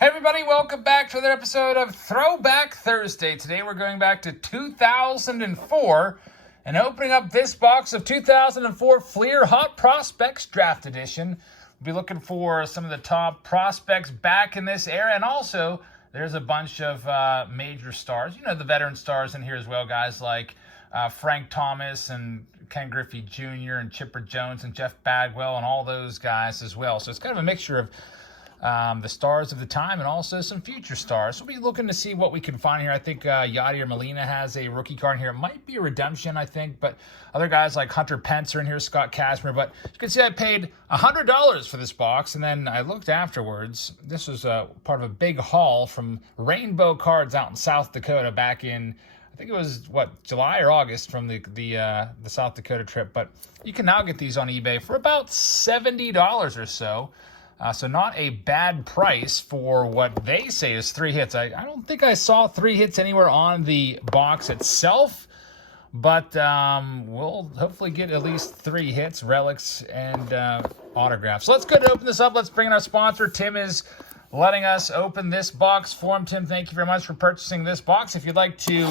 Hey everybody, welcome back to another episode of Throwback Thursday. Today we're going back to 2004 and opening up this box of 2004 FLEER Hot Prospects Draft Edition. We'll be looking for some of the top prospects back in this era, and also there's a bunch of major stars. You know, the veteran stars in here as well, guys like Frank Thomas and Ken Griffey Jr. and Chipper Jones and Jeff Bagwell and all those guys as well. So it's kind of a mixture of the stars of the time and also some future stars. So we'll be looking to see what we can find here. I think Yadier Molina has a rookie card in here. It might be a redemption, I think, but other guys like Hunter Pence are in here, Scott Kazmir. But you can see I paid $100 for this box, and then I looked afterwards. This was part of a big haul from Rainbow Cards out in South Dakota back in, I think it was, July or August from the South Dakota trip. But you can now get these on eBay for about $70 or so. So not a bad price for what they say is 3 hits. I don't think I saw 3 hits anywhere on the box itself, but we'll hopefully get at least 3 hits, relics, and autographs. So let's go ahead and open this up. Let's bring in our sponsor. Tim is letting us open this box for him. Tim, thank you very much for purchasing this box. If you'd like to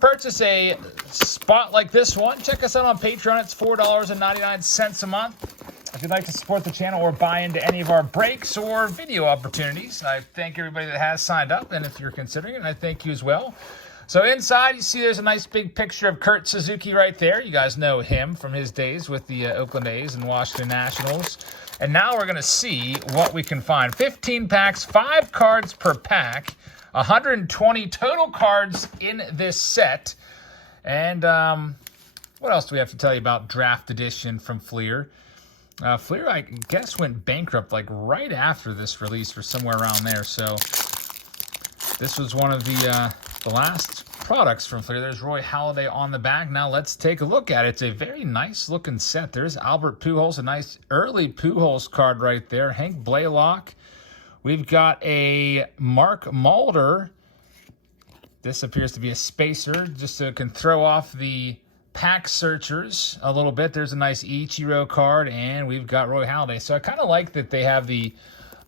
purchase a spot like this one, check us out on Patreon. It's $4.99 a month. If you'd like to support the channel or buy into any of our breaks or video opportunities, I thank everybody that has signed up, and if you're considering it, I thank you as well. So inside, you see there's a nice big picture of Kurt Suzuki right there. You guys know him from his days with the Oakland A's and Washington Nationals. And now we're going to see what we can find. 15 packs, 5 cards per pack, 120 total cards in this set. And what else do we have to tell you about Draft Edition from FLEER? FLEER, I guess, went bankrupt like right after this release or somewhere around there. So this was one of the last products from FLEER. There's Roy Halladay on the back. Now let's take a look at it. It's a very nice looking set. There's Albert Pujols, a nice early Pujols card right there. Hank Blaylock. We've got a Mark Mulder. This appears to be a spacer, just so it can throw off the pack searchers a little bit. There's a nice Ichiro card, and we've got Roy Halladay. So I kind of like that they have the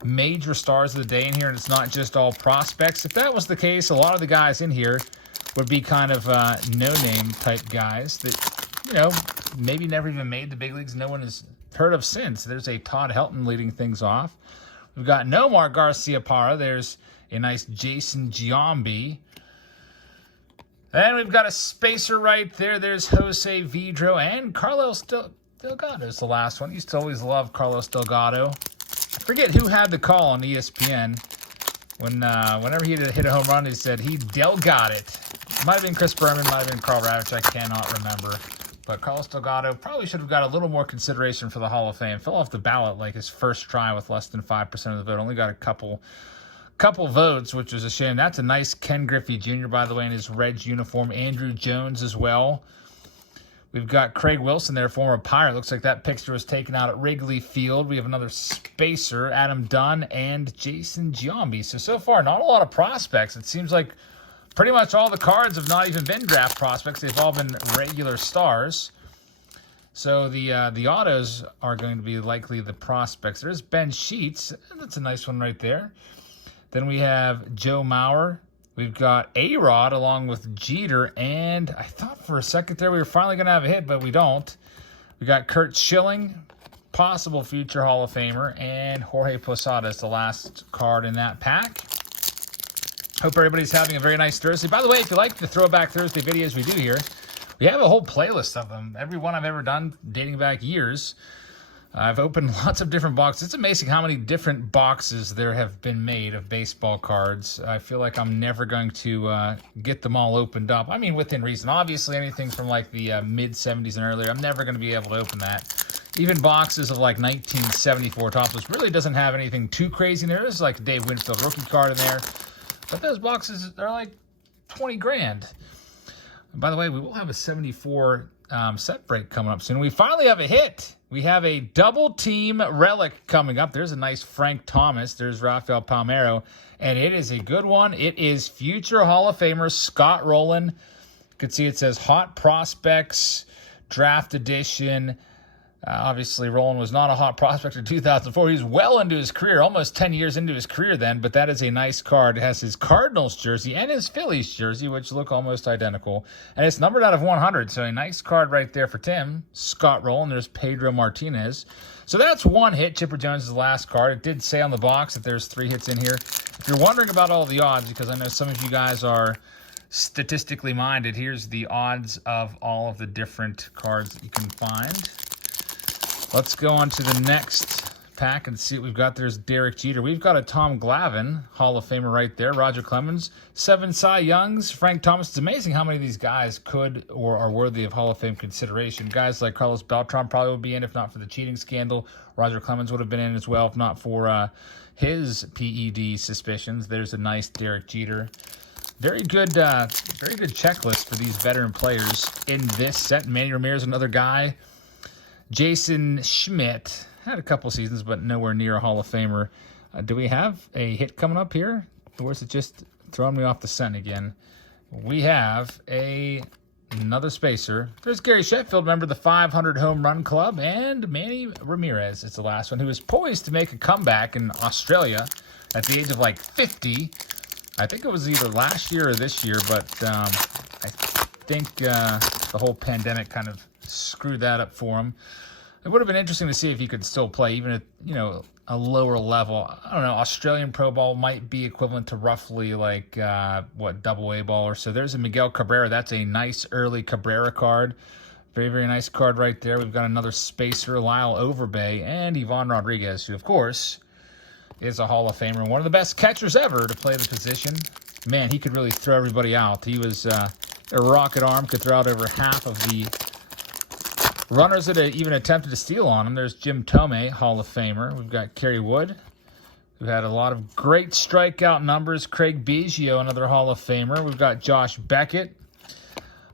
major stars of the day in here, and it's not just all prospects. If that was the case, a lot of the guys in here would be kind of no-name type guys that, you know, maybe never even made the big leagues. No one has heard of since. There's a Todd Helton leading things off. We've got Nomar Garciaparra. There's a nice Jason Giambi. And we've got a spacer right there. There's Jose Vidro and Carlos Delgado is the last one. Used to always love Carlos Delgado. I forget who had the call on ESPN when whenever he hit a home run, he said he Delgado it. Might have been Chris Berman, might have been Carl Ravitch. I cannot remember. But Carlos Delgado probably should have got a little more consideration for the Hall of Fame. Fell off the ballot like his first try with less than 5% of the vote. Only got a couple votes, which is a shame. That's a nice Ken Griffey Jr., by the way, in his Reds uniform. Andrew Jones as well. We've got Craig Wilson there, former Pirate. Looks like that picture was taken out at Wrigley Field. We have another spacer, Adam Dunn, and Jason Giambi. So far, not a lot of prospects. It seems like pretty much all the cards have not even been draft prospects. They've all been regular stars. So the autos are going to be likely the prospects. There's Ben Sheets. That's a nice one right there. Then we have Joe Mauer. We've got A-Rod along with Jeter. And I thought for a second there we were finally going to have a hit, but we don't. We got Kurt Schilling, possible future Hall of Famer. And Jorge Posada is the last card in that pack. Hope everybody's having a very nice Thursday. By the way, if you like the Throwback Thursday videos we do here, we have a whole playlist of them. Every one I've ever done dating back years. I've opened lots of different boxes. It's amazing how many different boxes there have been made of baseball cards. I feel like I'm never going to get them all opened up. I mean, within reason. Obviously, anything from like the mid-'70s and earlier, I'm never going to be able to open that. Even boxes of like 1974 Topps really doesn't have anything too crazy in there. There's like a Dave Winfield rookie card in there. But those boxes, they're like 20 grand. And by the way, we will have a 74 set break coming up soon. We finally have a hit. We have a double team relic coming up. There's a nice Frank Thomas. There's Rafael Palmeiro. And it is a good one. It is future Hall of Famer Scott Rowland. You can see it says Hot Prospects Draft Edition Obviously, Roland was not a hot prospect in 2004. He's well into his career, almost 10 years into his career then, but that is a nice card. It has his Cardinals jersey and his Phillies jersey, which look almost identical. And it's numbered out of 100, so a nice card right there for Tim. Scott Roland, there's Pedro Martinez. So that's one hit. Chipper Jones is the last card. It did say on the box that there's 3 hits in here. If you're wondering about all the odds, because I know some of you guys are statistically minded, here's the odds of all of the different cards that you can find. Let's go on to the next pack and see what we've got. There's Derek Jeter. We've got a Tom Glavine, Hall of Famer right there. Roger Clemens, 7 Cy Youngs. Frank Thomas. It's amazing how many of these guys could or are worthy of Hall of Fame consideration. Guys like Carlos Beltran probably would be in if not for the cheating scandal. Roger Clemens would have been in as well if not for his PED suspicions. There's a nice Derek Jeter. Very good checklist for these veteran players in this set. Manny Ramirez, another guy. Jason Schmidt had a couple seasons, but nowhere near a Hall of Famer. Do we have a hit coming up here? Or is it just throwing me off the scent again? We have another spacer. There's Gary Sheffield, member of the 500 Home Run Club, and Manny Ramirez. It's the last one, who is poised to make a comeback in Australia at the age of like 50. I think it was either last year or this year, but I think the whole pandemic kind of screwed that up for him. It would have been interesting to see if he could still play, even at, a lower level. I don't know, Australian Pro Ball might be equivalent to roughly like, Double A ball or so. There's a Miguel Cabrera. That's a nice early Cabrera card. Very, very nice card right there. We've got another spacer, Lyle Overbay, and Ivan Rodriguez, who, of course, is a Hall of Famer. One of the best catchers ever to play the position. Man, he could really throw everybody out. He was a rocket arm, could throw out over half of the runners that even attempted to steal on him. There's Jim Thome, Hall of Famer. We've got Kerry Wood, who had a lot of great strikeout numbers. Craig Biggio, another Hall of Famer. We've got Josh Beckett.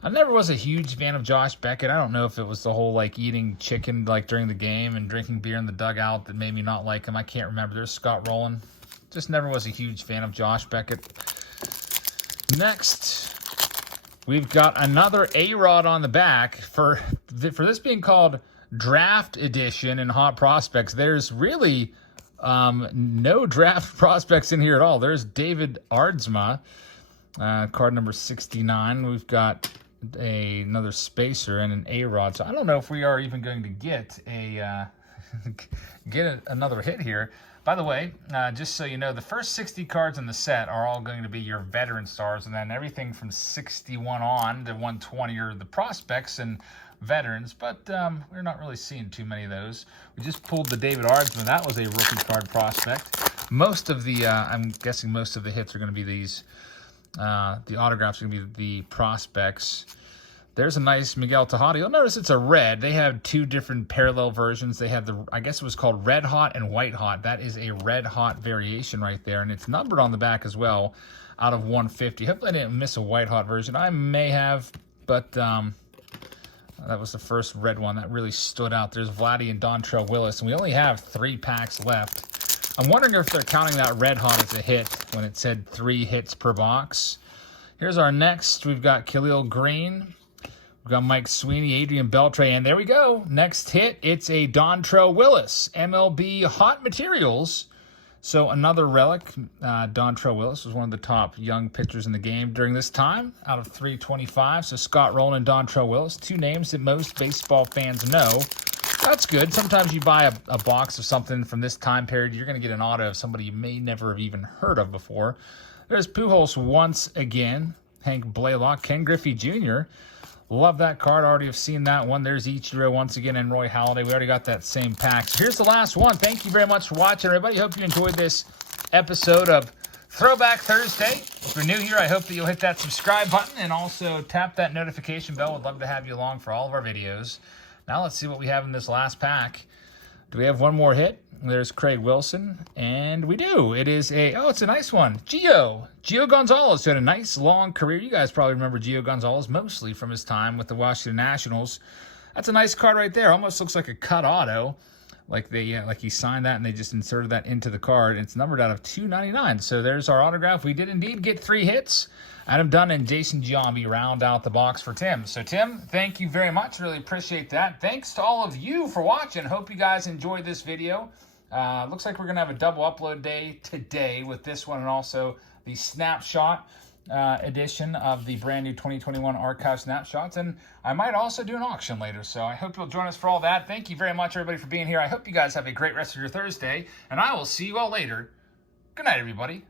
I never was a huge fan of Josh Beckett. I don't know if it was the whole eating chicken during the game and drinking beer in the dugout that made me not like him. I can't remember. There's Scott Rowland. Just never was a huge fan of Josh Beckett. Next, we've got another A-Rod on the back. For this being called Draft Edition in Hot Prospects, there's really no draft prospects in here at all. There's David Aardsma, card number 69. We've got another spacer and an A-Rod. So I don't know if we are even going to get another hit here. By the way, just so you know, the first 60 cards in the set are all going to be your veteran stars, and then everything from 61 on to 120 are the prospects and veterans, but we're not really seeing too many of those. We just pulled the David Aardsma. That was a rookie card prospect. Most of the, I'm guessing most of the hits are going to be these, the autographs are going to be the prospects. There's a nice Miguel Tejada. You'll notice it's a red. They have 2 different parallel versions. They have I guess it was called Red Hot and White Hot. That is a Red Hot variation right there, and it's numbered on the back as well, out of 150. Hopefully I didn't miss a White Hot version. I may have, but that was the first red one that really stood out. There's Vladdy and Dontrell Willis, and we only have 3 packs left. I'm wondering if they're counting that Red Hot as a hit when it said 3 hits per box. Here's our next. We've got Khalil Green. We've got Mike Sweeney, Adrian Beltre, and there we go. Next hit, it's a Dontrell Willis, MLB Hot Materials. So another relic. Dontrell Willis was one of the top young pitchers in the game during this time, out of 325. So Scott Rowland and Dontrell Willis, 2 names that most baseball fans know. That's good. Sometimes you buy a box of something from this time period, you're going to get an auto of somebody you may never have even heard of before. There's Pujols once again, Hank Blaylock, Ken Griffey Jr., love that card. Already have seen that one. There's Ichiro once again and Roy Halladay. We already got that same pack. So here's the last one. Thank you very much for watching, everybody. Hope you enjoyed this episode of Throwback Thursday. If you're new here, I hope that you'll hit that subscribe button and also tap that notification bell. We'd love to have you along for all of our videos. Now let's see what we have in this last pack. Do we have one more hit? There's Craig Wilson, and we do. It is it's a nice one. Gio Gonzalez, who had a nice long career. You guys probably remember Gio Gonzalez mostly from his time with the Washington Nationals. That's a nice card right there. Almost looks like a cut auto. like he signed that and they just inserted that into the card. It's numbered out of 299. So there's our autograph. We did indeed get 3 hits. Adam Dunn and Jason Giambi round out the box for Tim. So Tim, thank you very much. Really appreciate that. Thanks to all of you for watching. Hope you guys enjoyed this video. Looks like we're going to have a double upload day today with this one and also the snapshot edition of the brand new 2021 archive snapshots. And I might also do an auction later. So I hope you'll join us for all that. Thank you very much, everybody, for being here. I hope you guys have a great rest of your Thursday. And I will see you all later. Good night, everybody.